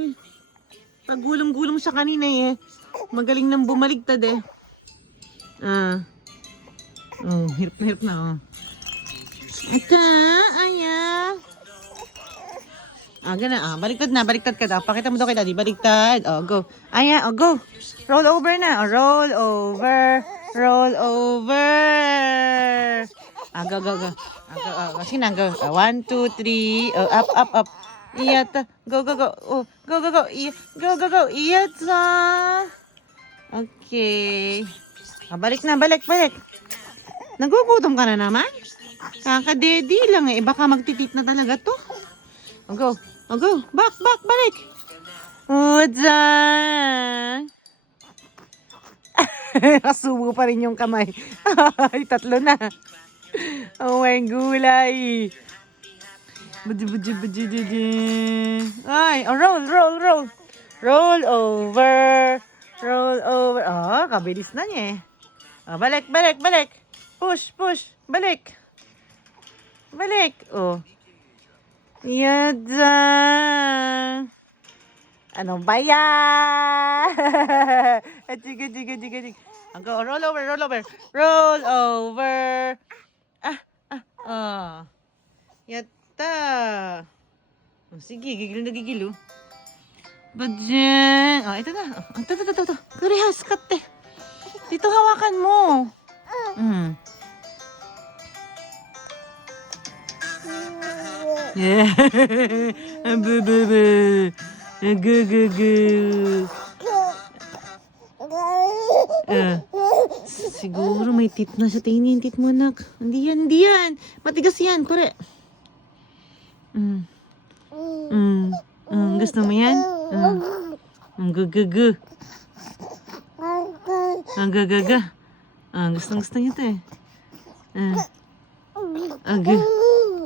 yan. Pagulong-gulong siya kanina eh. Magaling nang bumaligtad eh. Oh, hirap na hirap na oh. Ata, aya. Gana baliktad na, baliktad ka daw. Pakita mo daw kay daddy, baliktad. Oh, go. Aya, oh, go. Roll over na. Oh, roll over. Roll over. Go, go, go. Sige na, go. 1, 2, 3. Oh, up, up, up. Iyata. Go, go, go. Oh, go, go, go. Go, go, go. Iyata. Okay. Balik na, balik, balik. Nagugutom ka na naman? Kaka-daddy lang eh. Baka magtitit na talaga to. Oh, go. Oh, go. Back, back, balik. Udan. Nasubo pa rin yung kamay. Ay, 3 na. Oh my gulay. Ay, oh, roll, roll, roll. Roll over. Roll over. Oh, kabilis na niya eh. Oh, balik, balik, balik. Push, push. Balik. Balik. Oh. Yada. Ano ba yan? Tiga, tiga, tiga, tiga. Go, roll over, roll over. Roll over. Yata. Oh, sige, gigil na gigil oh. Badyan. Oh, ito na. Oh, ito. Kurihas, kate. Dito hawakan mo. Yeah. Siguro may tit na sa tingin yung tit mo, anak. Hindi yan, hindi yan. Matigas yan, kore. Gusto mo yan? Ang gugugu. Ang gugugu. Gusto niya to eh.